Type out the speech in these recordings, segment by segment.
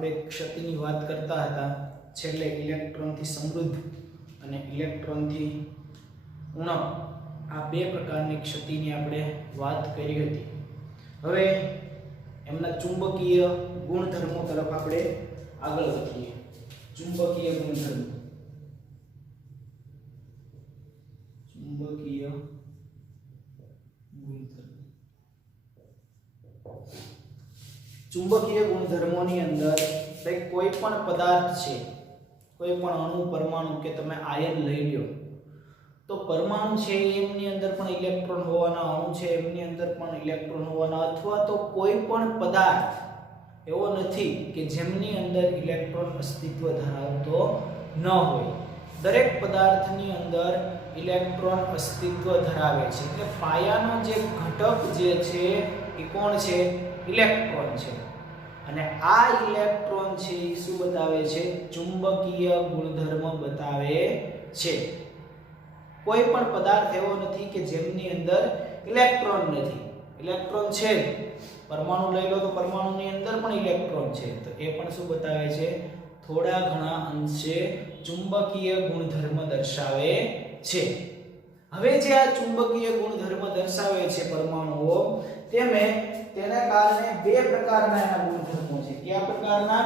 આપણે ક્ષતિની વાત કરતા હતા, છેલ્લે ઇલેક્ટ્રોનથી સમૃદ્ધ અને ઇલેક્ટ્રોનથી ઉણપ આ બે પ્રકારની ક્ષતિની આપણે વાત કરી હતી. હવે એમના ચુંબકીય ગુણધર્મો તરફ આપણે આગળ વધીએ. ચુંબકીય ગુણધર્મો. ચુંબકીય ગુણધર્મો. ચુંબકીય ગુણધર્મોની અંદર કોઈ પણ પદાર્થ છે, કોઈ પણ અણુ, પરમાણુ કે તમે આયન લઈ લ્યો, તો પરમાણુ છે એમની અંદર પણ ઇલેક્ટ્રોન હોવાના, અણુ છે એમની અંદર પણ ઇલેક્ટ્રોન હોવાના, અથવા તો કોઈ પણ પદાર્થ એવો નથી કે જેમની અંદર ઇલેક્ટ્રોન અસ્તિત્વ ધરાવતો ન હોય. દરેક પદાર્થની અંદર ઇલેક્ટ્રોન અસ્તિત્વ ધરાવે છે. એટલે પાયાનો જે ઘટક જે છે એ કોણ છે? ઇલેક્ટ્રોન છે. અને આ ઇલેક્ટ્રોન છે એ શું બતાવે છે? ચુંબકીય ગુણધર્મ બતાવે છે. કોઈ પણ પદાર્થ એવો નથી કે જેમની અંદર ઇલેક્ટ્રોન નથી. ઇલેક્ટ્રોન છે. પરમાણુ લઈ લો તો પરમાણુની અંદર પણ ઇલેક્ટ્રોન છે. તો એ પણ શું બતાવે છે? થોડા ઘણા અંશે ચુંબકીય ગુણધર્મ દર્શાવે છે. હવે જે આ ચુંબકીય ગુણધર્મ દર્શાવે છે પરમાણુઓ, તેના કારણે બે પ્રકારના એના ગુણધર્મો છે. કયા પ્રકારના?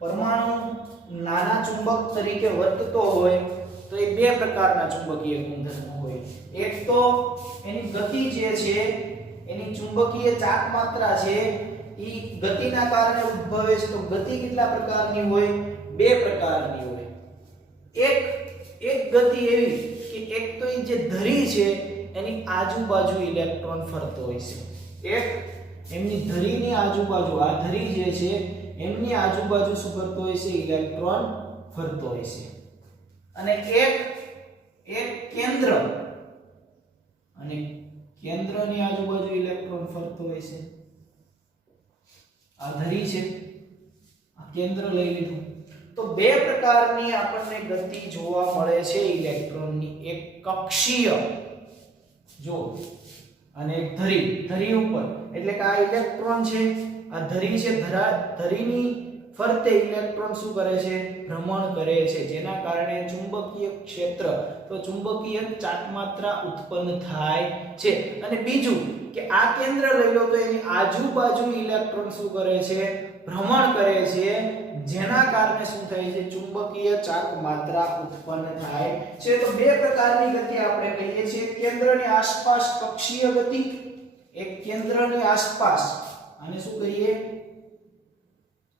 પરમાણુ નાના ચુંબક તરીકે વર્તતો હોય તો એ બે પ્રકારના ચુંબકીય ગુણધર્મો હોય. એક તો એની ગતિ જે છે, એની ચુંબકીય ચાક માત્રા છે, એ ગતિના કારણે ઉદ્ભવે છે. તો ગતિ કેટલા પ્રકારની હોય? બે પ્રકારની હોય. એક ગતિ એવી કે એક તો એ જે ધરી છે એની આજુબાજુ ઇલેક્ટ્રોન ફરતો હોય છે. એક એમની ધરીની આજુબાજુ, આ ધરી જે છે એમની આજુબાજુ શું ફરતો હોય છે? ઇલેક્ટ્રોન ફરતો હોય છે. અને એક કેન્દ્ર, અને કેન્દ્રની આજુબાજુ ઇલેક્ટ્રોન ફરતો હોય છે. આ ધરી છે, આ કેન્દ્ર લઈ લીધું. તો બે પ્રકારની આપણને ગતિ જોવા મળે છે ઇલેક્ટ્રોનની. એક કક્ષીય જો, અને એક ધરી ઉપર. એટલે કે આ ઇલેક્ટ્રોન છે, આ ધરી છે, ધરીની ફરતે ઇલેક્ટ્રોન શું કરે છે? ભ્રમણ કરે છે. જેના કારણે ચુંબકીય ક્ષેત્ર, તો ચુંબકીય ચાકમાત્રા ઉત્પન્ન થાય છે. અને બીજું કે આ કેન્દ્ર લઈ લો તો એની આજુબાજુ ઇલેક્ટ્રોન શું કરે છે? ભ્રમણ કરે છે. જેના કારણે શું થાય છે? ચુંબકીય ચાકમાત્રા ઉત્પન્ન થાય છે. તો બે પ્રકારની ગતિ આપણે કહીએ છીએ. કેન્દ્રની આસપાસ કક્ષીય ગતિ, એક કેન્દ્રની આસપાસ, આને શું કહીએ?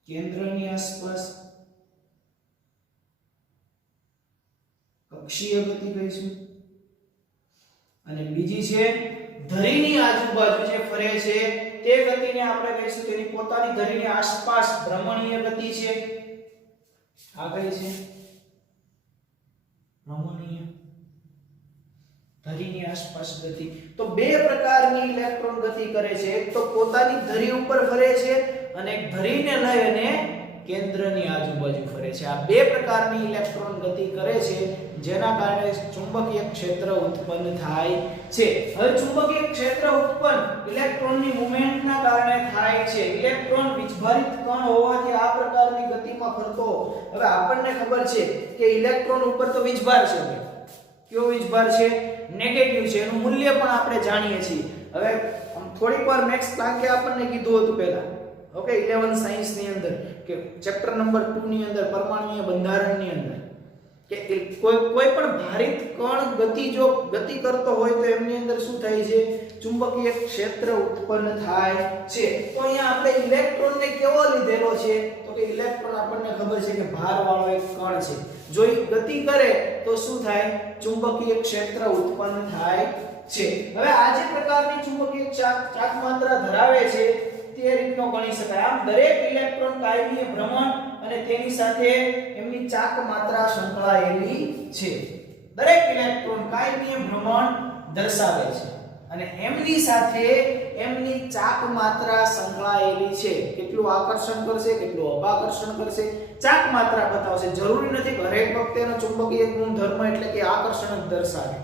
કેન્દ્રની આસપાસ કક્ષીય ગતિ કહીશું. અને બીજી છે ધરીની આજુબાજુ જે ફરે છે તે ગતિને આપણે કહીશું તેની પોતાની ધરીની આસપાસ ભ્રમણીય ગતિ છે. આ કઈ છે? ભ્રમણીય, ધરીની આસપાસ ગતિ. તો બે પ્રકારની ઇલેક્ટ્રોન ગતિ કરે છે. એક તો પોતાની ધરી ઉપર ફરે છે, અને એક ધરીને લઈ અને કેન્દ્રની આજુબાજુ ફરે છે. આ બે પ્રકારની ઇલેક્ટ્રોન ગતિ કરે છે, જેના કારણે ચુંબકીય ક્ષેત્ર ઉત્પન્ન થાય છે. હવે ચુંબકીય ક્ષેત્ર ઉત્પન્ન ઇલેક્ટ્રોનની મૂવમેન્ટના કારણે થાય છે. ઇલેક્ટ્રોન વીજભારિત કણ હોવાથી આ પ્રકારની ગતિમાં ફરતો. હવે આપણને ખબર છે કે ઇલેક્ટ્રોન ઉપર તો વીજભાર છે. કયો વીજભાર છે? નેગેટિવ છે. એનું મૂલ્ય પણ આપણે જાણીએ છીએ. હવે થોડીક વાર મેક્સ પ્લાન્કે આપણને કીધું હતું પહેલા, ઓકે, 11 સાયન્સ ની અંદર, કે ચેપ્ટર નંબર 2 ની અંદર પરમાણુય બંધારણની અંદર, કે કોઈ પણ ભારિત કણ જો ગતિ કરતો હોય તો એમની અંદર શું થાય છે? ચુંબકીય ક્ષેત્ર ઉત્પન્ન થાય છે. તો અહીંયા આપણે ઇલેક્ટ્રોનને કેવો લીધેલો છે? તો કે ઇલેક્ટ્રોન આપણને ખબર છે કે ભારવાળો એક કણ છે. જો એ ગતિ કરે તો શું થાય? ચુંબકીય ક્ષેત્ર ઉત્પન્ન થાય છે. હવે આ જે પ્રકારની ચુંબકીય ચાકમાત્રા ધરાવે છે તે રીતનો ગણી શકાય. આમ દરેક ઇલેક્ટ્રોન કાયમીય ભ્રમણ અને તેની સાથે એમની ચાકમાત્રા સંકળાયેલી છે. દરેક ઇલેક્ટ્રોન કાયમીય ભ્રમણ દર્શાવે છે અને એમની સાથે એમની ચાકમાત્રા સંકળાયેલી છે. કેટલું આકર્ષણ કરશે, કેટલું અપાકર્ષણ કરશે, ચાકમાત્રા બતાવશે. જરૂરી નથી હરેક વખતે એનો ચુંબકીય ગુણધર્મ એટલે કે આકર્ષણ જ દર્શાવે.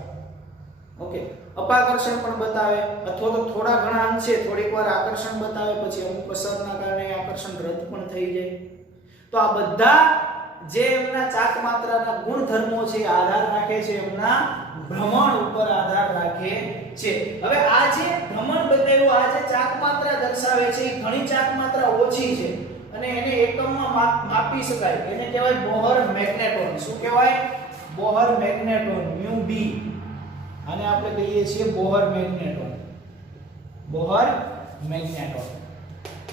ઓકે, અપાકર્ષણ પણ બતાવે અથવા તો થોડા ઘણા અંશે થોડીક વાર આકર્ષણ બતાવે, પછી અમુક અસરના કારણે આકર્ષણ રદ પણ થઈ જાય. તો આ બધા જે એમના ચાક માત્રાના ગુણધર્મો છે આધાર રાખે છે એમના ભ્રમણ ઉપર આધાર રાખે છે. હવે આ જે ભ્રમણ બતાવ્યું, આ જે ચાક માત્રા દર્શાવે છે એ ઘણી ચાક માત્રા ઓછી છે અને એને એકમમાં માપી શકાય. એને કહેવાય બોહર મેગ્નેટોન. શું કહેવાય? બોહર મેગ્નેટોન, મ્યુ બી. આને આપણે કહીએ છીએ બોહર મેગ્નેટોન. બોહર મેગ્નેટોન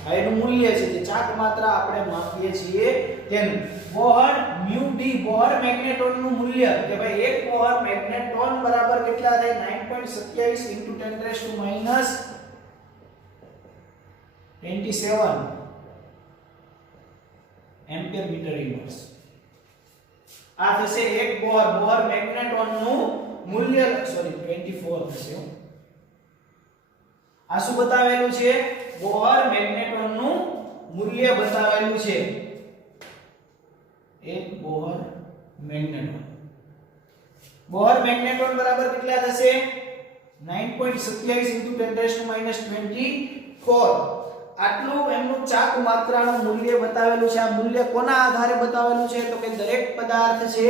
આ એનું મૂલ્ય છે જે ચાક માત્રા આપણે માપીએ છીએ તેનું. બોહર મ્યુ બી બોહર મેગ્નેટોન નું મૂલ્ય કે ભાઈ એક બોહર મેગ્નેટોન બરાબર કેટલા થાય? 9.27 × 10⁻27 એમ્પિયર મીટર ઇન્વર્સ. આ થશે એક બોહર મેગ્નેટોન નું મૂલ્ય. સોરી 24 થશે. આ શું બતાવેલું છે? બોહર મેગ્નેટોન નું મૂલ્ય બતાવેલું છે. એક બોહર મેગ્નેટોન. બોહર મેગ્નેટોન બરાબર કેટલા થશે? 9.27 × 10⁻24. આટલું એમનું ચાક માત્રાનું મૂલ્ય બતાવેલું છે. આ મૂલ્ય કોના આધારે બતાવેલું છે? તો કે દરેક પદાર્થ છે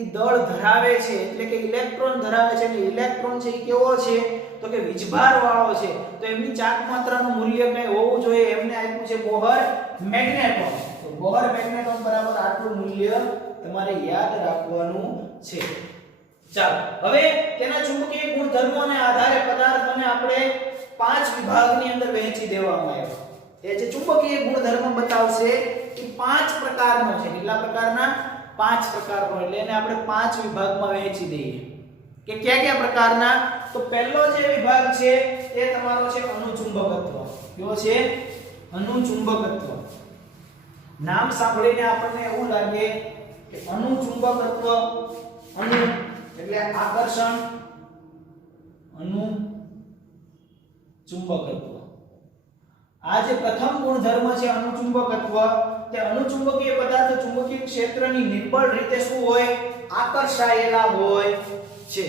એ દળ ધરાવે છે, એટલે કે ઇલેક્ટ્રોન ધરાવે છે. અને ઇલેક્ટ્રોન છે એ કેવો છે? તો કે વીજભાર વાળો છે. તો એમની ચાક માત્રાનું મૂલ્ય કઈ હોવું જોઈએ, એમને આપ્યું છે બોહર મેગ્નેટોન. તો બોહર મેગ્નેટોન બરાબર આટલું મૂલ્ય તમારે યાદ રાખવાનું છે. ચાલો, હવે તેના ચુંબકીય ગુણધર્મોને આધારે પદાર્થોને આપણે 5 વિભાગની અંદર વહેંચી દેવામાં આવ્યા. એ જે ચુંબકીય ગુણધર્મ બતાવશે એ 5 પ્રકારનો છે. કેટલા પ્રકારના? 5 પ્રકારનો. એટલે એને આપણે 5 વિભાગમાં વહેંચી દઈએ. કે કયા કયા પ્રકારના? તો પહેલો જે વિભાગ છે એ તમારો છે અણુચુંબકત્વ. કયો છે? અણુચુંબકત્વ. નામ સાંભળીને આપણને એવું લાગે કે અણુચુંબકત્વ, અણુ એટલે આકર્ષણ, અણુચુંબકત્વ. આ જે પ્રથમ ગુણધર્મ છે અણુચુંબકત્વ, તે અણુચુંબકીય પદાર્થ ચુંબકીય ક્ષેત્રની નિર્બળ રીતે શું હોય? આકર્ષાયેલા હોય છે.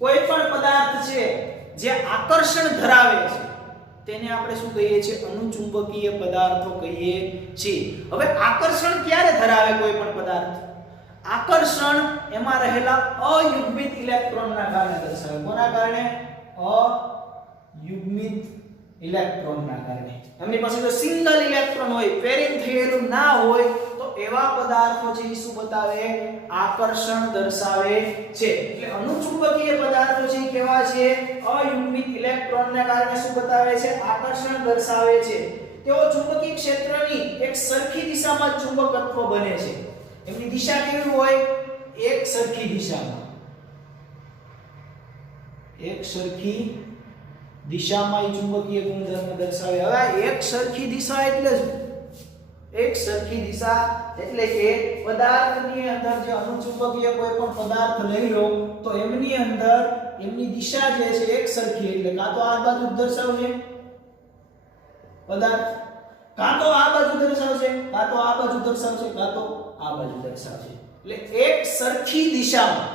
કોઈ પણ પદાર્થ છે જે આકર્ષણ ધરાવે છે તેને આપણે શું કહીએ છીએ? અણુચુંબકીય પદાર્થો કહીએ છીએ. હવે આકર્ષણ ક્યારે ધરાવે કોઈ પણ પદાર્થ? આકર્ષણ એમાં રહેલા અયુગ્મિત ઇલેક્ટ્રોનના કારણે દર્શાવે. કોના કારણે? અયુગ્મિત ઇલેક્ટ્રોનના કારણે. એમની પાસે જો સિંગલ ઇલેક્ટ્રોન હોય, પેરિંગ થયેલું ના હોય, તો એવા પદાર્થો છે શું બતાવે? આકર્ષણ દર્શાવે છે. એટલે અણુચુંબકીય પદાર્થો છે કેવા છે? અયુગ્મિત ઇલેક્ટ્રોનના કારણે શું બતાવે છે? આકર્ષણ દર્શાવે છે. તેઓ ચુંબકીય ક્ષેત્રની એક સરખી દિશામાં ચુંબકત્વ બને છે. એમની દિશા કેવી હોય? એક સરખી દિશામાં. એક સરખી દિશામાં ચુંબકીય ગુણધર્મ દર્શાવે. હવે એક સરખી દિશા એટલે શું? એક સરખી દિશા એટલે કે પદાર્થની અંદર જે અણુચુંબકીય કોઈ પણ પદાર્થ લઈ લો તો એમની અંદર એમની દિશા જે છે એક સરખી. એટલે કાં તો આ બાજુ દર્શાવશે પદાર્થ, કાં તો આ બાજુ દર્શાવશે, કાં તો આ બાજુ દર્શાવશે, કાં તો આ બાજુ દર્શાવશે. એટલે એક સરખી દિશામાં.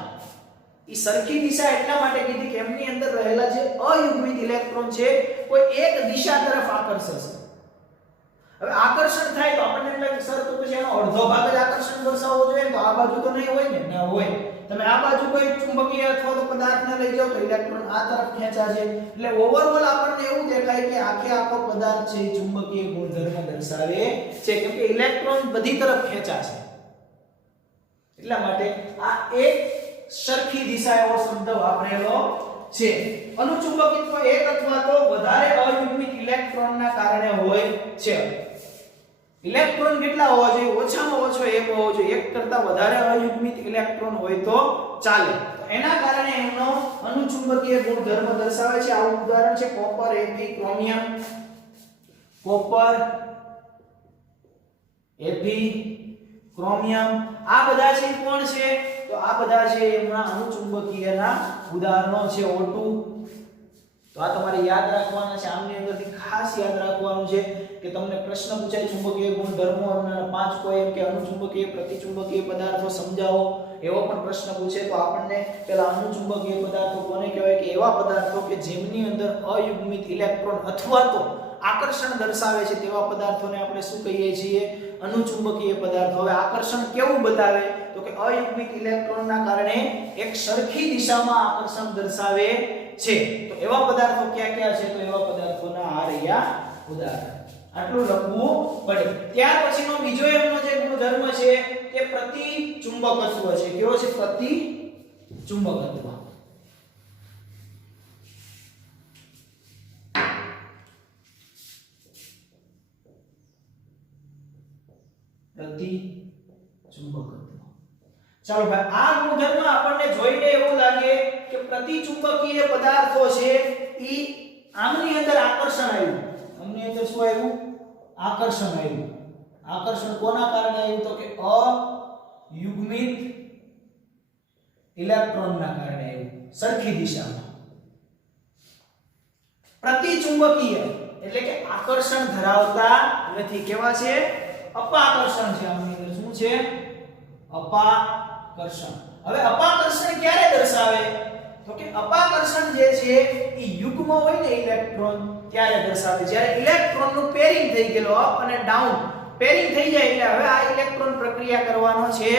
એ સરખી દિશા એટલા માટે કીધી કે એમની અંદર રહેલા જે અયુગ્મિત ઇલેક્ટ્રોન છે કોઈ એક દિશા તરફ આકર્ષશે. હવે આકર્ષણ થાય તો આપણને એમ લાગે સર તો પછી એનો અડધો ભાગ જ આકર્ષણ દર્શાવવો જોઈએ, તો આ બાજુ તો નહીં હોય ને? ના હોય. તમે આ બાજુ કોઈ ચુંબકીય અથવા તો પદાર્થને લઈ જાઓ તો ઇલેક્ટ્રોન આ તરફ ખેંચાશે. એટલે ઓવરઓલ આપણને એવું દેખાય કે આખો પદાર્થ છે ચુંબકીય ગુણધર્મ દર્શાવે છે, કેમ કે ઇલેક્ટ્રોન બધી તરફ ખેંચાશે. એટલા માટે આ એક સરખી દિશા એવો શબ્દ વાપરેલો છે. અણુચુંબકત્વ એક અથવા તો વધારે અયુગ્મિત ઇલેક્ટ્રોનના કારણે હોય છે. ઇલેક્ટ્રોન કેટલા હોવા જોઈએ? ઓછામાં ઓછો એક હોવો જોઈએ. એક કરતા વધારે અયુગ્મિત ઇલેક્ટ્રોન હોય તો ચાલે. તો એના કારણે એનો અણુચુંબકીય ગુણધર્મ દર્શાવે છે. આવું ઉદાહરણ છે copper, Fe, chromium. Copper, Fe, chromium આ બધા છે કોણ છે? તો આ બધા છે એમના અણુચુંબકીયના ઉદાહરણો છે. O2, તો આ તમારે યાદ રાખવાના છે. આમની અંદરથી ખાસ યાદ રાખવાનું છે કે તમને પ્રશ્ન પૂછાય ચુંબકીય ગુણધર્મો અને 5 કોઈ એમ કે અનુચુંબકીય પ્રતિચુંબકીય પદાર્થો સમજાવો એવો પણ પ્રશ્ન પૂછે તો આપણને પેલા અનુચુંબકીય પદાર્થો કોને કહેવાય કે એવા પદાર્થો કે જેમની અંદર અયુગ્મિત ઇલેક્ટ્રોન અથવા તો આકર્ષણ દર્શાવે છે તેવા પદાર્થોને આપણે શું કહીએ છીએ અનુચુંબકીય પદાર્થો. હવે આકર્ષણ કેવું બતાવે તો કે અયુગ્મિત ઇલેક્ટ્રોનના કારણે એક સરખી દિશામાં આકર્ષણ દર્શાવે છે. તો એવા પદાર્થો કયા કયા છે તો એવા પદાર્થોના આ રહ્યા ઉદાહરણ. આટલું લખવું પડે. ત્યાર પછીનો બીજો એમનો જે ગુણધર્મ છે તે પ્રતિચુંબકત્વ છે. કેવો છે? પ્રતિચુંબકત્વ. પ્રતિચુંબકત્વ. ચાલો ભાઈ, આ ગુણધર્મ આપણને જોઈને એવું લાગે કે પ્રતિચુંબકીય પદાર્થો છે ઈ આમની અંદર આકર્ષણ આવ્યું. આમની અંદર શું આવ્યું? આકર્ષણ આવ્યું. આકર્ષણ કોના કારણે આવ્યું તો કે અયુગ્મિત ઇલેક્ટ્રોનના કારણે આવ્યું સરખી દિશામાં. પ્રતિચુંબકીય એટલે કે આકર્ષણ ધરાવતા નથી. કેવા છે? અપાકર્ષણ છે. આમની અંદર શું છે? અપાકર્ષણ. હવે અપાકર્ષણ ક્યારે દર્શાવે તો કે અપાકર્ષણ જે છે એ યુગ્મ હોય ને ઇલેક્ટ્રોન ત્યારે દર્શાવે. જ્યારે ઇલેક્ટ્રોનનું પેરિંગ થઈ ગયેલો અપ અને ડાઉન પેરિંગ થઈ જાય એટલે હવે આ ઇલેક્ટ્રોન પ્રક્રિયા કરવાનો છે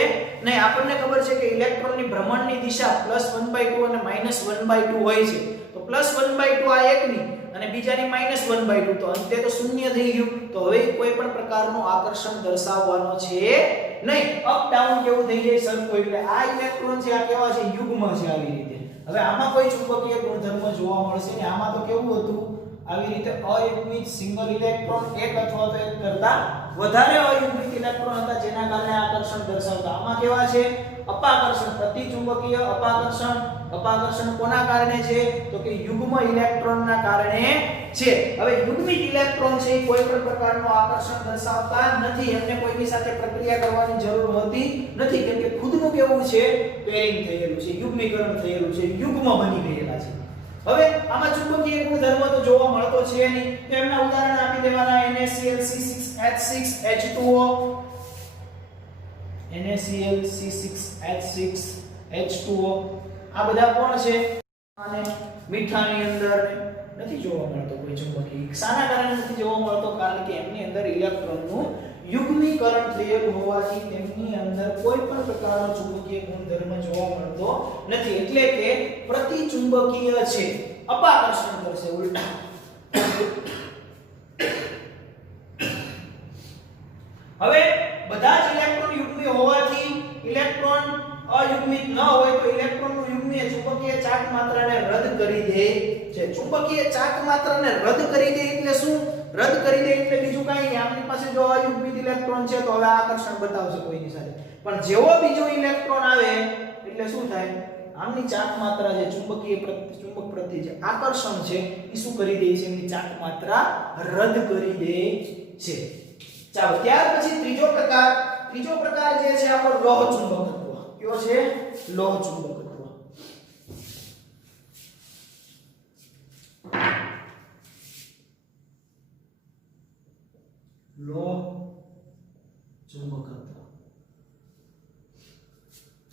નહીં. આપણને ખબર છે કે ઇલેક્ટ્રોનની ભ્રમણની દિશા +1/2 અને -1/2 હોય છે. તો +1/2 આ એકની અને બીજાની -1/2 તો અંતે તો શૂન્ય થઈ ગયું. તો હવે કોઈ પણ પ્રકારનું આકર્ષણ દર્શાવવાનો છે નહીં. અપ ડાઉન કેવું થઈ જાય સરખું. એટલે આ ઇલેક્ટ્રોન છે આ કેવા છે? યુગ્મ છે. આવી રીતે હવે આમાં કોઈ ચુંબકીય ગુણધર્મ જોવા મળશે ને. આમાં તો કેવું હતું? આવી રીતે અયુગ્મિત સિંગલ ઇલેક્ટ્રોન એક અથવા તો એક કરતા વધારે અયુગ્મિત ઇલેક્ટ્રોન હતા જેના કારણે આકર્ષણ દર્શાવતા. આમાં કેવા છે? અપાકર્ષણ. પ્રતિચુંબકીય અપાકર્ષણ. અપાકર્ષણ કોના કારણે છે તો કે યુગ્મ ઇલેક્ટ્રોનના કારણે છે. હવે યુગ્મિત ઇલેક્ટ્રોન છે એ કોઈ પણ પ્રકારનું આકર્ષણ દર્શાવતા નથી. એમને કોઈની સાથે પ્રક્રિયા કરવાની જરૂર હોતી નથી કેમ કે ખુદનું કેવું છે? પેરિંગ થયેલું છે, યુગ્મીકરણ થયેલું છે, યુગ્મ બની ગયેલા છે. હવે આમાં ચુંબકીય ગુણધર્મ તો જોવા મળતો છે નહીં. તો એમના ઉદાહરણ આપી દેવાના. NaCl_C6H2O, NaCl_C6H6H2O આ બધા કોણ છે? અને મીઠાની અંદર નથી જોવા મળતો કોઈ ચુંબકીય. શાના કારણે નથી જોવા મળતો? કારણ કે એમની અંદર ઇલેક્ટ્રોનનું યુગ્મીકરણ થયેલું હોવાથી તેમની અંદર કોઈ પણ પ્રકારનો ચુંબકીય ગુણધર્મ જોવા મળતો નથી. એટલે કે પ્રતિચુંબકીય છે. અપાકર્ષણ કરશે ઉલટા. હવે બધા જ ઇલેક્ટ્રોન યુગ્મી હોવાથી ઇલેક્ટ્રોન અયુગ્મિત ન હોય તો ઇલેક્ટ્રોનનું યુગ્મીય ચુંબકીય ચાક માત્રાને રદ કરી દે છે. ચુંબકીય ચાક માત્રાને રદ કરી દે એટલે શું? રદ કરી દે એટલે બીજું કાંઈ નહીં. આપણી પાસે જો અયુગ્મિત ઇલેક્ટ્રોન છે તો હવે આકર્ષણ બતાવશે કોઈની સાથે. પણ જેવો બીજો ઇલેક્ટ્રોન આવે એટલે શું થાય? આમની ચાક માત્રા જે ચુંબકીય ચુંબક પ્રત્યે જે આકર્ષણ છે એ શું કરી દે છે? એની ચાક માત્રા રદ કરી દે છે. ચાલો, ત્યાર પછી ત્રીજો પ્રકાર જે છે આપણો લોહ ચુંબકત્વ. કયો છે? લોહ ચુંબકત્વ. લોહ ચુંબકત્વ.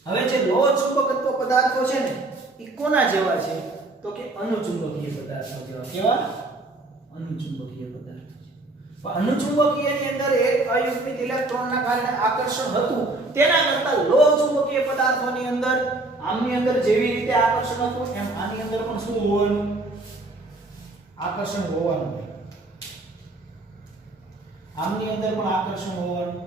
હવે જે લોહ ચુંબકત્વ પદાર્થો છે ને એ કોના જેવા છે તો કે અનુચુંબકીય પદાર્થો જેવા. કેવા? અનુચુંબકીય પદાર્થો. અનુચુંબકીયની અંદર એક અયુગ્મિત ઇલેક્ટ્રોનના કારણે આકર્ષણ હતું તેના કરતા લોહ ચુંબકીય પદાર્થોની અંદર આમની અંદર જેવી રીતે આકર્ષણ હતું એમ આની અંદર પણ શું હોવાનું? આકર્ષણ હોવાનું. આમની અંદર પણ આકર્ષણ હોવાનું.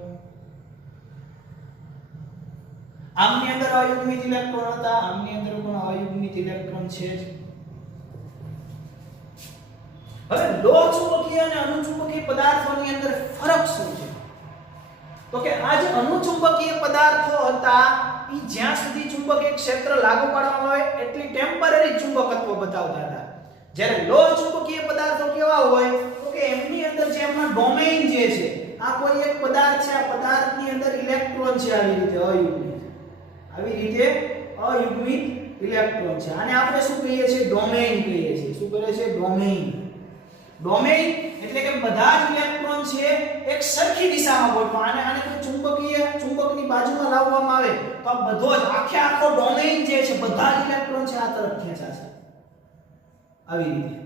આમની અંદર અયુગ્મિત ઇલેક્ટ્રોન હતા, આમની અંદર પણ અયુગ્મિત ઇલેક્ટ્રોન છે જ. હવે લોહ ચુંબકીય અને અનુચુંબકીય પદાર્થોની અંદર ફરક શું છે તો કે આ જે અનુચુંબકીય પદાર્થો હતા એ જ્યાં સુધી ચુંબકીય ક્ષેત્ર લાગુ પાડવામાં આવે એટલી ટેમ્પરરી ચુંબકત્વ બતાવતા હતા. જ્યારે લોહ ચુંબકીય પદાર્થો કેવા હોય તો કે એમની અંદર જે એમના ડોમેઇન જે છે આ કોઈ એક પદાર્થ છે, આ પદાર્થની અંદર ઇલેક્ટ્રોન છે આવી રીતે અયુગ્મિત. આવી રીતે અયુગ્મિત ઇલેક્ટ્રોન છે. આને આપણે શું કહીએ છીએ? ડોમેઇન કહીએ છીએ. શું કહે છે? ડોમેઇન. ડોમેઇન એટલે કે બધા જ ઇલેક્ટ્રોન છે એક સરખી દિશામાં ગોઠવા. આને કોઈ ચુંબકની બાજુમાં લાવવામાં આવે તો આ બધો જ આખો ડોમેઇન જે છે બધા જ ઇલેક્ટ્રોન છે આ તરફ ખેંચાશે. આવી રીતે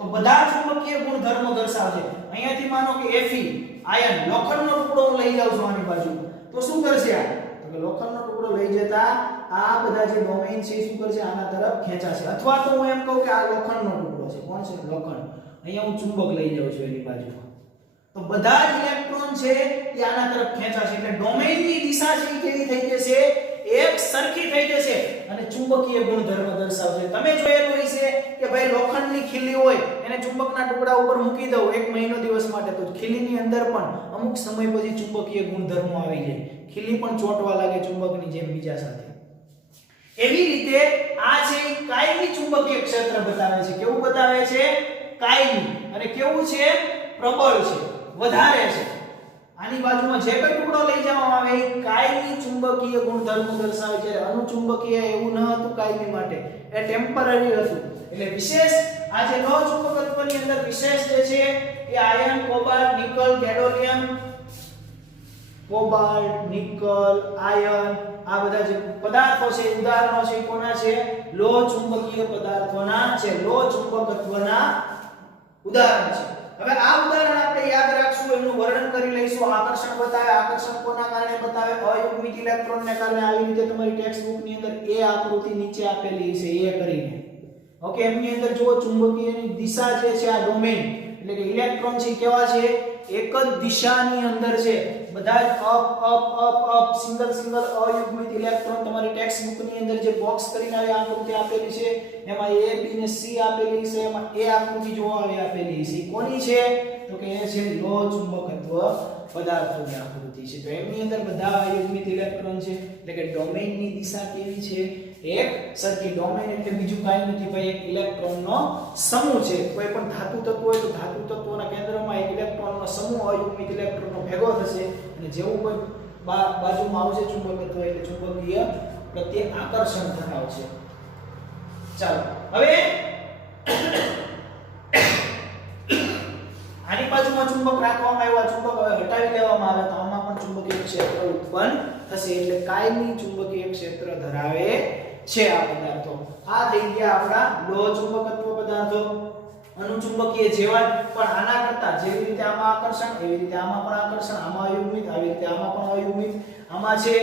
તો બધા ચુંબકીય ગુણધર્મો દર્શાવશે. અહીંયાથી માનો કે Fe આયન લોખંડનો ટુકડો હું લઈ જાઉં છું આની બાજુ, તો શું કરશે આ? તો કે લોખંડનો ટુકડો લઈ જતા આ બધા જે ડોમેઇન છે શું કરશે? આના તરફ ખેંચાશે. અથવા તો હું એમ કહું કે આ લોખંડનો ટુકડો છે. કોણ છે? લોખંડ. અહીંયા હું ચુંબક લઈ જાઉં છું એની બાજુમાં, તો બધા જ ઇલેક્ટ્રોન છે એ આના તરફ ખેંચાશે. એટલે ડોમેઇનની દિશા છે કેવી થઈ જશે? એક સરખી થઈ જશે અને ચુંબકીય ગુણધર્મ દર્શાવશે. તમે જોયેલું હશે કે ભાઈ લોખંડની ખીલી હોય એને ચુંબકના ટુકડા ઉપર મૂકી દઉં 1 મહિનો દિવસ માટે, તો ખીલીની અંદર પણ અમુક સમય પછી ચુંબકીય ગુણધર્મો આવી જાય. ખીલી પણ ચોંટવા લાગે ચુંબકની જેમ બીજા સાથે. એવી રીતે આ છે કાયમી ચુંબકીય ક્ષેત્ર બતાવે છે. કેવું બતાવે છે? કાયમી. અને કેવું છે? પ્રબળ છે, વધારે છે. આની બાજુમાં જે કોઈ ટુકડો લઈ જવામાં આવે એ કાયમી ચુંબકીય ગુણધર્મો દર્શાવે છે. અનુચુંબકીય એવું ન હતું કાયમી માટે, એ ટેમ્પરરી હતું. એટલે વિશેષ આ જે લોહ ચુંબકત્વની અંદર વિશેષ જે છે એ iron, cobalt, nickel, gadolinium, cobalt, nickel, iron આ બધા જે પદાર્થો છે ઉદાહરણો છે કોના છે? લોહ ચુંબકીય પદાર્થોના છે. લોહ ચુંબકત્વના ઉદાહરણ છે. હવે આ ઉદાહરણ આપણે યાદ રાખશું, એનું વર્ણન કરી લઈશું. આકર્ષણ બતાવે. આકર્ષણ કોના કારણે બતાવે? અયુગ્મિત ઇલેક્ટ્રોનને કારણે. આવી રીતે તમારી ટેક્સ્ટ બુક ની અંદર એ આકૃતિ નીચે આપેલી છે એ કરીને. ઓકે, એમની અંદર જો ચુંબકીયની દિશા જે છે આ ડોમેઇન એટલે કે ઇલેક્ટ્રોન છે કેવા છે? એક જ દિશાની અંદર છે. બધા જ up up up up single અયુગ્મિત ઇલેક્ટ્રોન તમારી ટેક્સ્ટ બુક ની અંદર જે બોક્સ કરીને આવી આકૃતિ આપેલી છે એમાં A, B ને C આપેલી છે. એમાં એ આકૃતિ જોવા આવી આપેલી છે. કોની છે? તો કે એ છે લોહ ચુંબકત્વ પદાર્થોની આકૃતિ છે. તો એમની અંદર બધા અયુગ્મિત ઇલેક્ટ્રોન છે. એટલે કે ડોમેઇનની દિશા કેવી છે? એક સરખી. ડોમેઇન એટલે બીજું કાંઈ નથી ભાઈ, એક ઇલેક્ટ્રોનનો સમૂહ છે. કોઈ પણ ધાતુ તત્વ હોય તો ધાતુ તત્વના કેન્દ્રમાં એક ઇલેક્ટ્રોનનો સમૂહ અયુગ્મિત ઇલેક્ટ્રોનનો ભેગો થશે અને જેવું કોઈ બાજુમાં આવશે ચુંબકત્વ એટલે ચુંબકીય પ્રત્યે આકર્ષણ ધરાવશે. ચાલો હવે આની બાજુમાં ચુંબક રાખવામાં આવ્યા, ચુંબક હવે હટાવી દેવામાં આવે તો આમાં પણ ચુંબકીય ક્ષેત્ર ઉત્પન્ન થશે. એટલે કાયમી ચુંબકીય ક્ષેત્ર ધરાવે છે આ પદાર્થો. આ થઈ ગયા આપણા લોહ ચુંબકત્વ પદાર્થો. અનુચુંબકીય જેવા પણ આના કરતા જેવી રીતે આમાં આકર્ષણ એવી રીતે આમાં પણ આકર્ષણ, આમાં અયુગ્મિત આવી રીતે આમાં પણ અયુગ્મિત. આમાં છે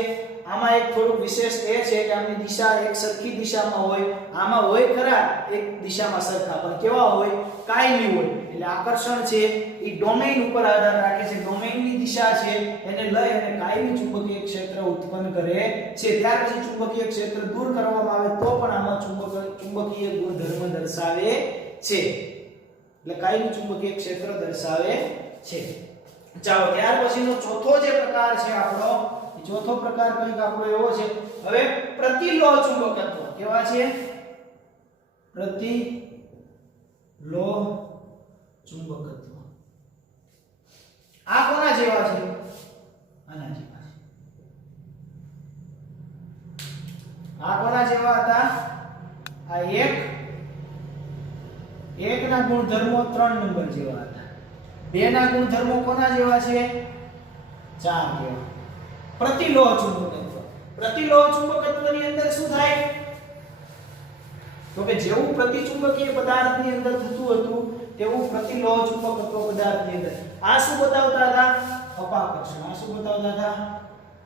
આમાં એક થોડું વિશેષ એ છે કે આમની દિશા એક સરખી દિશામાં હોય. આમાં હોય ખરા એક દિશામાં સરખા પણ કેવા હોય? કાયમી હોય. એટલે આકર્ષણ છે એ ડોમેઇન ઉપર આધાર રાખે છે. ડોમેઇનની દિશા છે એને લઈ અને કાયમી ચુંબકીય ક્ષેત્ર ઉત્પન્ન કરે છે. ત્યાર પછી ચુંબકીય ક્ષેત્ર દૂર કરવામાં આવે તો પણ આમાં ચુંબકીય ગુણધર્મ દર્શાવે છે. એટલે કાયમી ચુંબકીય ક્ષેત્ર દર્શાવે છે. ચાલો ત્યાર પછીનો ચોથો જે પ્રકાર છે આપણો, ચોથો પ્રકાર કંઈક આપણો એવો છે. હવે પ્રતિલોહ ચુંબકત્વ. કેવા છે? પ્રતિલોહ ચુંબકત્વ. આ કોના જેવા છે? આના જેવા છે. આ કોના જેવા હતા? આ એક ના ગુણધર્મો 3 નંબર જેવા હતા. 2 ના ગુણધર્મો કોના જેવા છે? 4 જેવા. પ્રતિલોહ ચુંબકત્વ. પ્રતિલોહ ચુંબકત્વની અંદર શું થાય? તો કે જેવું પ્રતિચુંબકીય પદાર્થની અંદર થતું હતું તેવું પ્રતિલોહ ચુંબકત્વ પદાર્થની અંદર આ શું બતાવતા હતા? અપાકર્ષણ. આ શું બતાવતા હતા?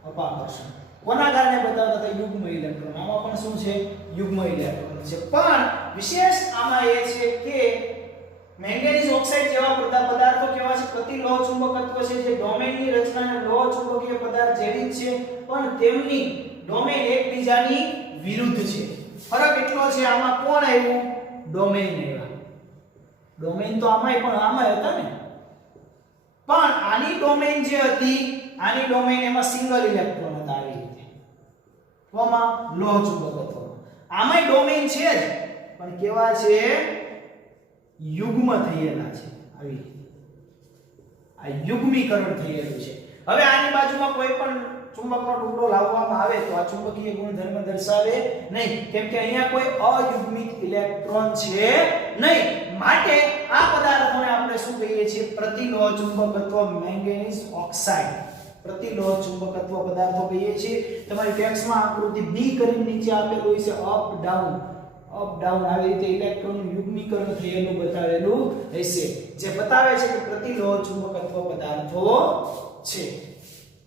અપાકર્ષણ. કોના કારણે બતાવતા હતા? યુગ્મ ઇલેક્ટ્રોન. આમાં પણ શું છે? યુગ્મ ઇલેક્ટ્રોન છે. પણ વિશેષ આમાં એ છે કે મેંગેનીઝ ઓક્સાઇડ જેવા પદાર્થો કેવા છે? પ્રતિલોહ ચુંબકત્વ છે. જે ડોમેઇનની રચનાને લોહ ચુંબકીય પદાર્થ જેવી જ છે પણ તેમની ડોમેઇન એકબીજાની વિરુદ્ધ છે. ફરક એટલો છે આમાં કોણ આવ્યું? ડોમેઇન આવ્યા. ડોમેઇન તો આમાંય પણ આમાંય હતા ને, પણ આની ડોમેઇન જે હતી આની ડોમેઇન એમાં સિંગલ ઇલેક્ટ્રોન હતા આવી રીતે. કોમાં? લોહ ચુંબકત્વ. આમાંય ડોમેઇન છે જ પણ કેવા છે? યુગ્મ થયેલા છે આવી રીતે. આ યુગ્મીકરણ થયેલું છે. હવે આની બાજુમાં કોઈ પણ ચુંબકનો ટુકડો લાવવામાં આવે તો આ ચુંબકીય ગુણધર્મ દર્શાવે નહીં, કેમ કે અહીંયા કોઈ અયુગ્મિત ઇલેક્ટ્રોન છે નહીં. માટે આ પદાર્થોને આપણે શું કહીએ છીએ? પ્રતિલોહ ચુંબકત્વ મેંગેનીઝ ઓક્સાઇડ, પ્રતિલોહ ચુંબકત્વ પદાર્થો કહીએ છીએ. તમારી ટેક્સ્ટમાં આકૃતિ બી કરીને નીચે આપેલું છે અપ ડાઉન, અપ ડાઉન આવી રીતે ઇલેક્ટ્રોનનું યુગ્મીકરણ થયેલું બતાવેલું હશે, જે બતાવે છે કે પ્રતિલોહ ચુંબકત્વ પદાર્થો છે.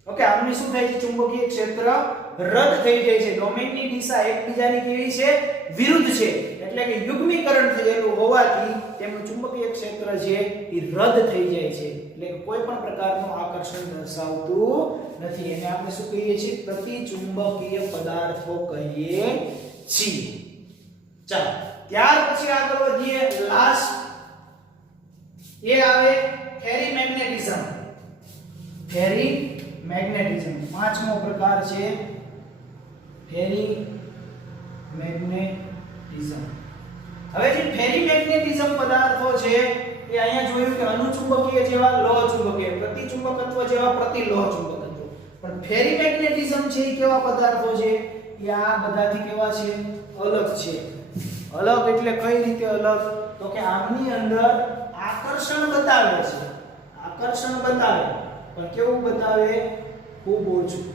ઓકે, આમની શું થાય છે? ચુંબકીય ક્ષેત્ર રદ થઈ જાય છે. ડોમેનની દિશા એકબીજાની કેવી છે? વિરુદ્ધ છે. એટલે કે યુગ્મીકરણ થયેલું હોવાથી તેમનું ચુંબકીય ક્ષેત્ર છે એ રદ થઈ જાય છે. એટલે કે કોઈ પણ પ્રકારનું આકર્ષણ દર્શાવતું નથી. એને આપણે શું કહીએ છીએ? પ્રતિચુંબકીય પદાર્થો કહીએ છીએ. ચાલો, ત્યાર પછી આગળ વધીએ. લાસ્ટ એ આવે ફેરીમેગ્નેટિઝમ. ફેરીમેગ્નેટિઝમ પાંચમો પ્રકાર છે ફેરીમેગ્નેટિઝમ. હવે જે ફેરીમેગ્નેટિઝમ પદાર્થો છે એ અહીંયા જોયું કે અનુચુંબકીય જેવા લોહ ચુંબકીય, પ્રતિચુંબકત્વ જેવા પ્રતિલોહ ચુંબકત્વ. પણ ફેરીમેગ્નેટિઝમ છે એ કેવા પદાર્થો છે? એ આ બધાથી કેવા છે? અલગ છે. અલગ એટલે કઈ રીતે અલગ? તો કે આમની અંદર આકર્ષણ બતાવે છે, આકર્ષણ બતાવે, પણ કેવું બતાવે? ખૂબ ઓછું.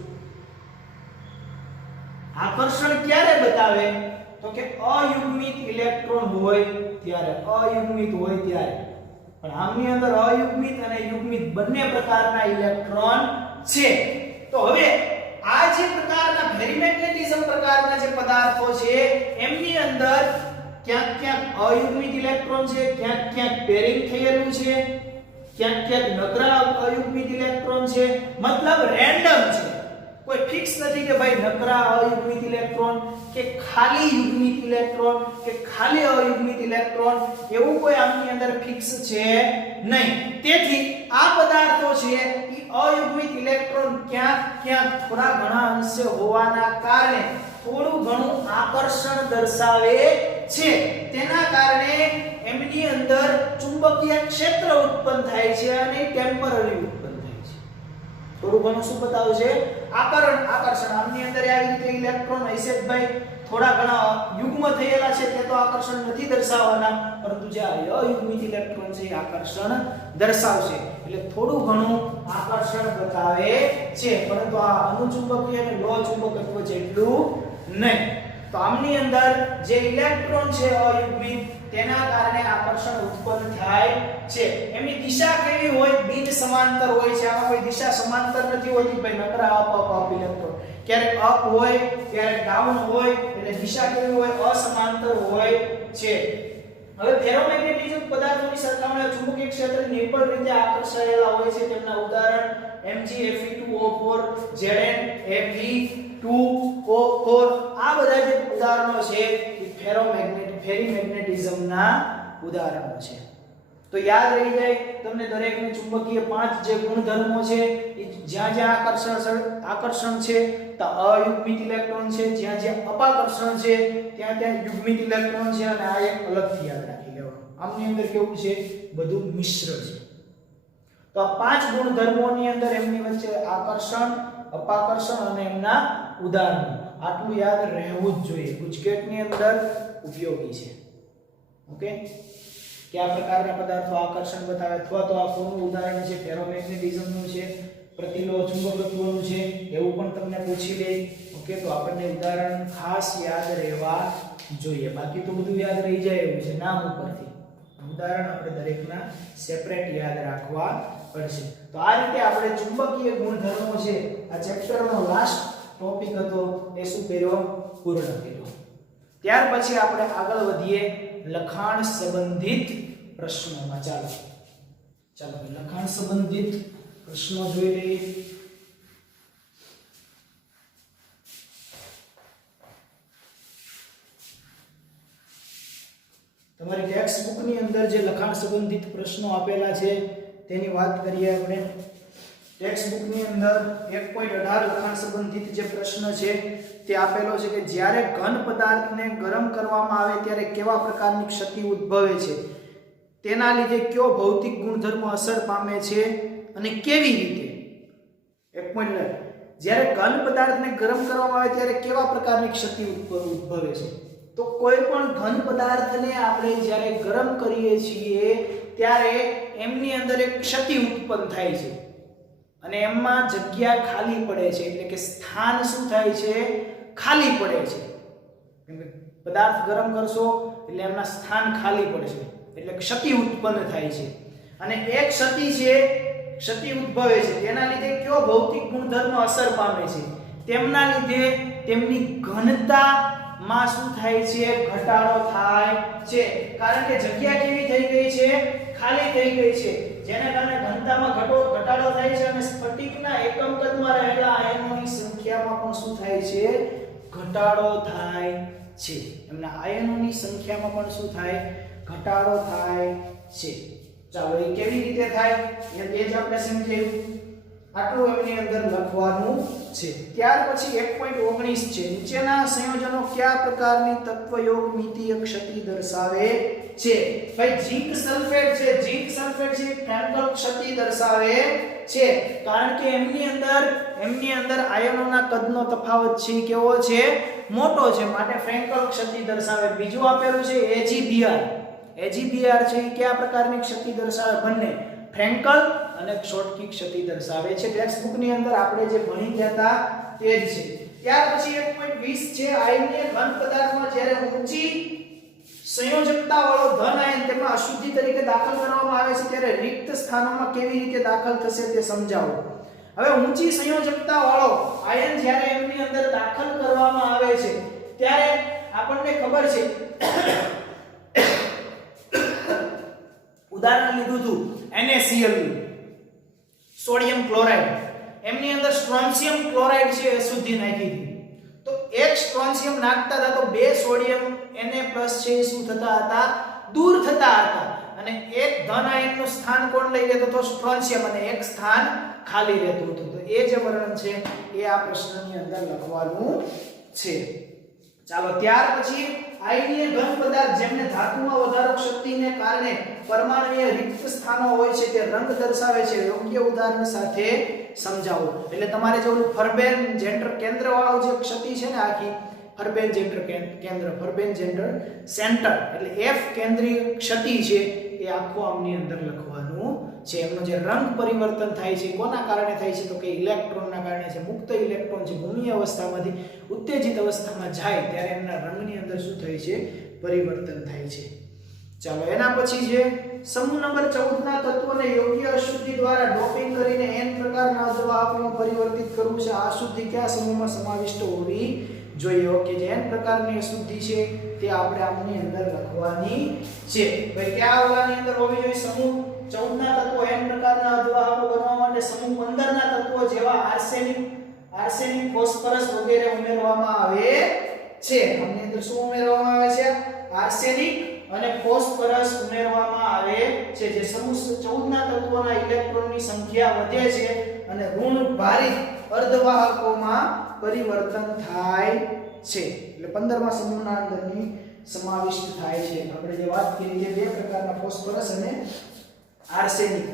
આકર્ષણ ક્યારે બતાવે? તો કે અયુગ્મિત ઇલેક્ટ્રોન હોય ત્યારે, અયુગ્મિત હોય ત્યારે. પણ આમની અંદર અયુગ્મિત અને યુગ્મિત બંને પ્રકારના ઇલેક્ટ્રોન છે. તો હવે આ જે પ્રકારના ફેરીમેગ્નેટિઝમ પ્રકારના જે પદાર્થો છે એમની અંદર ક્યાંક ક્યાંક અયુગ્મિત ઇલેક્ટ્રોન છે, ક્યાંક ક્યાંક પેરિંગ થયેલું છે, ક્યાંક ક્યાંક નકરા અયુગ્મિત ઇલેક્ટ્રોન છે. મતલબ રેન્ડમ છે, કોઈ ફિક્સ નથી કે ભાઈ નકરા અયુગ્મિત ઇલેક્ટ્રોન કે ખાલી યુગ્મિત ઇલેક્ટ્રોન કે ખાલી અયુગ્મિત ઇલેક્ટ્રોન, એવું કોઈ આમની અંદર ફિક્સ છે નહીં. તેથી આ પદાર્થો છે એ અયુગ્મિત ઇલેક્ટ્રોન ક્યાંક ક્યાંક થોડા ઘણા અંશે હોવાના કારણે થોડું ઘણું આકર્ષણ દર્શાવે છે. તેના કારણે એમની અંદર ચુંબકીય ક્ષેત્ર ઉત્પન્ન થાય છે અને ટેમ્પરરી ઉત્પન્ન થાય છે. થોડું ઘણું શું બતાવે છે? આકર્ષણ. આમની અંદર આવી રીતે ઇલેક્ટ્રોન હશે જ ભાઈ, થોડા ઘણા યુગ્મ થયેલા છે તે તો આકર્ષણ નથી દર્શાવવાના, પરંતુ જે અયુગ્મિત ઇલેક્ટ્રોન છે એ આકર્ષણ દર્શાવશે. એટલે થોડું ઘણું આકર્ષણ બતાવે છે, પરંતુ આ અનુચુંબકીય અને લોહ ચુંબકત્વ જેટલું નહીં. તો આમની અંદર જે ઇલેક્ટ્રોન છે અયુગ્મિત, તેના કારણે આકર્ષણ ઉત્પન્ન થાય છે. એમની દિશા કેવી હોય? બિન સમાંતર હોય છે. આમાં કોઈ દિશા સમાંતર નથી હોતી ભાઈ, નકરા અપ ઇલેક્ટ્રોન. ક્યારેક અપ હોય, ક્યારેક ડાઉન હોય, એટલે દિશા કેવી હોય? અસમાંતર હોય છે. હવે ફેરોમેગ્નેટિઝમ પદાર્થોની સરખામણીમાં ચુંબકીય ક્ષેત્ર નિર્બળ રીતે આકર્ષાયેલા હોય છે. તેમના ઉદાહરણ Mg Fe2O4, Zn Fe2O4, આ બધા જે ઉદાહરણો છે એ ફેરીમેગ્નેટિઝમના ઉદાહરણો છે. તો યાદ રહી જાય તમને દરેકને ચુંબકીય પાંચ જે ગુણધર્મો છે એ જ્યાં જ્યાં આકર્ષણ છે ત્યાં અયુગ્મિત ઇલેક્ટ્રોન છે, જ્યાં જ્યાં અપાકર્ષણ છે ત્યાં ત્યાં યુગ્મિત ઇલેક્ટ્રોન છે. અને આ એક અલગથી યાદ રાખી લેવાનું. આમની અંદર કેવું છે? બધું મિશ્ર છે. તો આ પાંચ ગુણધર્મોની અંદર એમની વચ્ચે આકર્ષણ, અપાકર્ષણ અને એમના ઉદાહરણો, આટલું યાદ રહેવું જ જોઈએ. ગુજકેટની અંદર ઉપયોગી છે. ઓકે, કયા પ્રકારના પદાર્થો આકર્ષણ બતાવે, અથવા તો આ કોનું ઉદાહરણ છે? ફેરોમેગ્નેટિઝમનું છે, પ્રતિલોહ ચુંબકત્વનું છે, એવું પણ તમને પૂછી લે. ઓકે, તો આપણને ઉદાહરણ ખાસ યાદ રહેવા જોઈએ. બાકી તો બધું યાદ રહી જાય એવું છે નામ ઉપરથી. ઉદાહરણ આપણે દરેકના સેપરેટ યાદ રાખવા પડશે. તો આ રીતે આપણે ચુંબકીય ગુણધર્મો છે આ ચેપ્ટરનો લાસ્ટ ટોપિક હતો એ શું કર્યો? પૂર્ણ કર્યો. ત્યાર પછી આપણે આગળ વધીએ લખાણ સંબંધિત પ્રશ્નોમાં. ચાલો લખાણ સંબંધિત પ્રશ્નો જોઈ લઈએ. તમારી ટેક્સ્ટ બુકની અંદર જે લખાણ સંબંધિત પ્રશ્નો આપેલા છે તેની વાત કરીએ આપણે. ટેક્સ્ટ બુકની અંદર 1.18 લખાણ સંબંધિત જે પ્રશ્ન છે તે આપેલો છે કે જ્યારે ઘન પદાર્થને ગરમ કરવામાં આવે ત્યારે કેવા પ્રકારની ક્ષતિ ઉદ્ભવે છે, તેના લીધે કયો ભૌતિક ગુણધર્મ અસર પામે છે અને કેવી રીતે. 1.9 જ્યારે ઘન પદાર્થને ગરમ કરવામાં આવે ત્યારે કેવા પ્રકારની ક્ષતિ ઉદ્ભવે છે? તો કોઈ પણ ઘન પદાર્થને આપણે જ્યારે ગરમ કરીએ છીએ ત્યારે એમની અંદર એક ક્ષતિ ઉત્પન્ન થાય છે અને એમાં જગ્યા ખાલી પડે છે, એટલે કે સ્થાન શું થાય છે? ખાલી પડે છે. કેમ કે પદાર્થ ગરમ કરશો એટલે એમના સ્થાન ખાલી પડશે, એટલે ક્ષતિ ઉત્પન્ન થાય છે. અને એક ક્ષતિ ઉદ્ભવે છે તેના લીધે કયો ભૌતિક ગુણધર્મ અસર પામે છે? તેમના લીધે તેમની ઘનતામાં શું થાય છે? ઘટાડો થાય છે. કારણ કે જગ્યા કેવી થઈ ગઈ છે? ખાલી થઈ ગઈ છે, જેના કારણે ઘનતામાં ઘટાડો થાય છે અને સ્ફટિકના એકમ કદમાં રહેલા આયનોની સંખ્યામાં પણ શું થાય છે? ઘટાડો થાય છે. એમના આયનોની સંખ્યામાં પણ શું થાય? ઘટાડો થાય છે. ચાલો એ કેવી રીતે થાય એ જ આપણે સમજીએ. આટલું એમની અંદર લખવાનું છે. ત્યાર પછી 1.19 છે. નીચેના સંયોજનો કયા પ્રકારની તત્વયોગમિતીય ક્ષતિ દર્શાવે છે? ભાઈ ઝિંક સલ્ફેટ છે. ઝિંક સલ્ફેટ છે ફ્રેન્કલ ક્ષતિ દર્શાવે છે, કારણ કે એમની અંદર આયનોના કદનો તફાવત છે કેવો છે? મોટો છે, માટે ફ્રેન્કલ ક્ષતિ દર્શાવે. બીજું આપેલું છે AgBr. AgBr છે એ કયા પ્રકારની ક્ષતિ દર્શાવે? બંને ફ્રેન્કલ અને શોર્ટકી ક્ષતિ દર્શાવે છે. ટેક્સ્ટ બુક ની અંદર આપણે જે ભણી ગયા હતા તે જ છે. ત્યાર પછી 1.20 છે. આયનીય ઘન પદાર્થમાં જ્યારે ઊંચી સંયોજકતા વાળો ધન આયન તેમાં અશુદ્ધિ તરીકે દાખલ કરવામાં આવે છે ત્યારે રિક્ત સ્થાનોમાં કેવી રીતે દાખલ થશે તે સમજાવો. હવે ઊંચી સંયોજકતા વાળો આયન જ્યારે એમની અંદર દાખલ કરવામાં આવે છે ત્યારે આપણને ખબર છે ઉદાહરણ લીધું હતું NaCl સોડિયમ ક્લોરાઇડ. એમની અંદર સ્ટ્રોન્શિયમ ક્લોરાઇડ છે અશુદ્ધિ નાખી હતી, તો એક સ્ટ્રોન્શિયમ નાખતા હતા તો બે સોડિયમ Na+ છે શું થતા હતા? દૂર થતા હતા. અને એક ધન આયનનું સ્થાન કોણ લઈ લેતો તો? સ્ટ્રોન્શિયમ, અને એક સ્થાન ખાલી રહેતું હતું. તો એ જે વર્ણન છે એ આ પ્રશ્નની અંદર લખવાનું છે. ચાલો ત્યાર પછી આયનીય ઘન પદાર્થ જેમને ધાતુમાં વધારો શક્તિને કારણે પરમાણુય રિક્ત સ્થાનો હોય છે તે રંગ દર્શાવે છે. યોગ્ય ઉદાહરણ સાથે સમજાવો. એટલે તમારે જે ઓલું ફર્બેન જેન્ટર કેન્દ્ર વાળો જે ક્ષતિ છે ને આખી ફર્બેન જેન્ટર કેન્દ્ર, ફર્બેન જેન્ટર સેન્ટર, એટલે F કેન્દ્રીય ક્ષતિ છે એ આખું આમની અંદર લખવાનું છે. એમનો જે રંગ પરિવર્તન થાય છે કોના કારણે થાય છે? તો કે ઇલેક્ટ્રોનના કારણે છે. મુક્ત ઇલેક્ટ્રોન જે ભૂમિ અવસ્થામાંથી ઉત્તેજિત અવસ્થામાં જાય ત્યારે એમના રંગની અંદર શું થાય છે? પરિવર્તન થાય છે. ચાલો એના પછી છે સમૂહ નંબર 14 ના તત્વોને યોગ્ય અશુદ્ધિ દ્વારા ડોપિંગ કરીને n પ્રકારના અર્ધવાહકોમાં પરિવર્તિત કરવું છે. આ અશુદ્ધિ કયા સમૂહમાં સમાવિષ્ટ હોવી જોઈએ? ઓકે, જે n પ્રકારની અશુદ્ધિ છે તે આપણે આમની અંદર લખવાની છે. ભાઈ કયા આવવાની અંદર હોવી જોઈએ? સમૂહ 14 ના તત્વો n પ્રકારના અર્ધવાહકો બનવા માટે સમૂહ 15 ના તત્વો જેવા આર્સેનિક ફોસ્ફરસ વગેરે ઉમેરવામાં આવે છે. આમની અંદર શું ઉમેરવામાં આવે છે? આર્સેનિક અને ફોસ્ફરસ ઉમેરવામાં આવે છે. જે સમૂહ 14 ના તત્વોના ઇલેક્ટ્રોનની સંખ્યા વધે છે અને ઋણ ભારિત અર્ધવાહકોમાં પરિવર્તન થાય છે. એટલે 15મા સમૂહના અંદરની સમાવિષ્ટ થાય છે. આપણે જે વાત કરી કે બે પ્રકારના ફોસ્ફરસ અને આર્સેનિક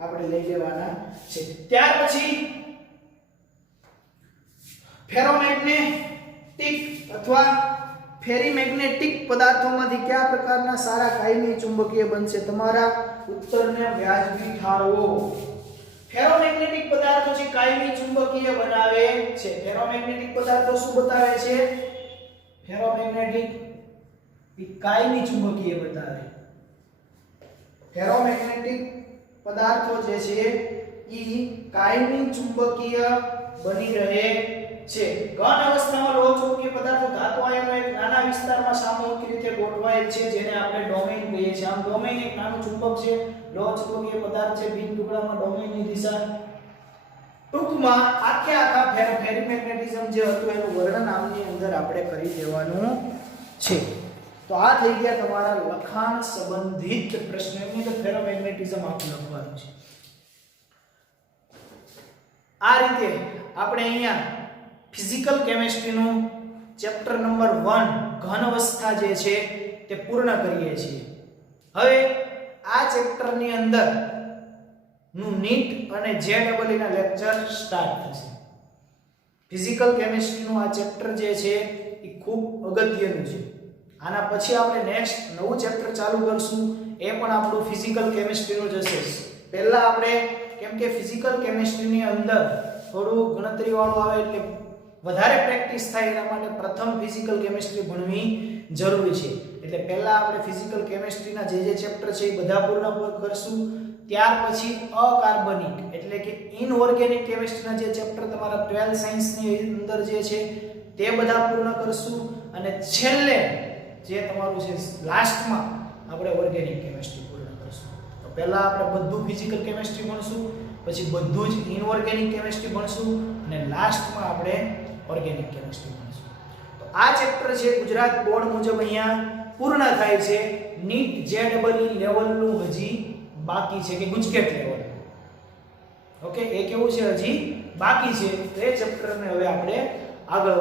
આપણે લઈ લેવાના છે. ત્યાર પછી ફેરોમેગ્નેટિક અથવા ફેરીમેગ્નેટિક પદાર્થોમાંથી કયા પ્રકારના સારા કાયમી ચુંબકીય બનશે? તમારા ઉત્તરને વ્યાજબી ઠારવો. ફેરોમેગ્નેટિક પદાર્થો છે કાયમી ચુંબકીય બનાવે છે. ફેરોમેગ્નેટિક પદાર્થો શું બતાવે છે? ફેરોમેગ્નેટિક કાયમી ચુંબકીય બતાવે. ફેરોમેગ્નેટિક પદાર્થો જે છે ઈ કાયમી ચુંબકીય બની રહે છે. ઘન અવસ્થામાં લોહ ચુંબકીય પદાર્થો ધાતુ આયનો એક નાના વિસ્તારમાં સામૂહિક રીતે ગોઠવાયેલ છે જેને આપણે ડોમેઇન કહીએ છીએ. આમ ડોમેઇન એક નાનું ચુંબક છે, લોહ ચુંબકીય પદાર્થ છે, બિન ટુકડામાં ડોમેઇનની દિશા. ટૂંકમાં આખા ફેરીમેગ્નેટિઝમ જે હતું એનું વર્ણન આમની અંદર આપણે કરી દેવાનું છે. તો આ થઈ ગયા તમારા લખાણ સંબંધિત પ્રશ્નો. એની અંદર ફેરોમેગ્નેટિઝમ આખું લખવાનું છે. આ રીતે આપણે અહીંયા ફિઝિકલ કેમિસ્ટ્રીનું ચેપ્ટર નંબર 1 ઘન અવસ્થા જે છે તે પૂર્ણ કરીએ છીએ. હવે આ ચેપ્ટરની અંદર નું નીટ અને JEE ના લેક્ચર સ્ટાર્ટ થશે. ફિઝિકલ કેમિસ્ટ્રીનું આ ચેપ્ટર જે છે એ ખૂબ અગત્યનું છે. આના પછી આપણે નેક્સ્ટ નવું ચેપ્ટર ચાલુ કરશું, એ પણ આપણું ફિઝિકલ કેમિસ્ટ્રીનું જ હશે. પહેલા આપણે કેમ કે ફિઝિકલ કેમિસ્ટ્રીની અંદર થોડું ગણતરી વાળું આવે એટલે વધારે પ્રેક્ટિસ થાય એના માટે પ્રથમ ફિઝિકલ કેમિસ્ટ્રી ભણવી જરૂરી છે. એટલે પહેલા આપણે ફિઝિકલ કેમિસ્ટ્રીના જે ચેપ્ટર છે એ બધા પૂર્ણ કરશું. ત્યાર પછી અકાર્બનિક એટલે કે ઇનઓર્ગેનિક કેમિસ્ટ્રીના જે ચેપ્ટર તમારા 12 સાયન્સની અંદર જે છે તે બધા પૂર્ણ કરશું. અને છેલ્લે જે તમારું છે લાસ્ટમાં આપણે ઓર્ગેનિક કેમિસ્ટ્રી પૂર્ણ કરશું. તો પહેલા આપણે બધું ફિઝિકલ કેમિસ્ટ્રી ભણશું, પછી બધું જ ઇનઓર્ગેનિક કેમિસ્ટ્રી ભણશું અને લાસ્ટમાં આપણે ઓર્ગેનિક કેમિસ્ટ્રી ભણશું. તો આ ચેપ્ટર છે ગુજરાત બોર્ડ મુજબ અહીંયા પૂર્ણ થાય છે. નીટ JEE લેવલનું હજી બાકી છે કે ગુજકેટ લેવલ. ઓકે, એ કેવું છે હજી બાકી છે. તો એ ચેપ્ટરને હવે આપણે આગળ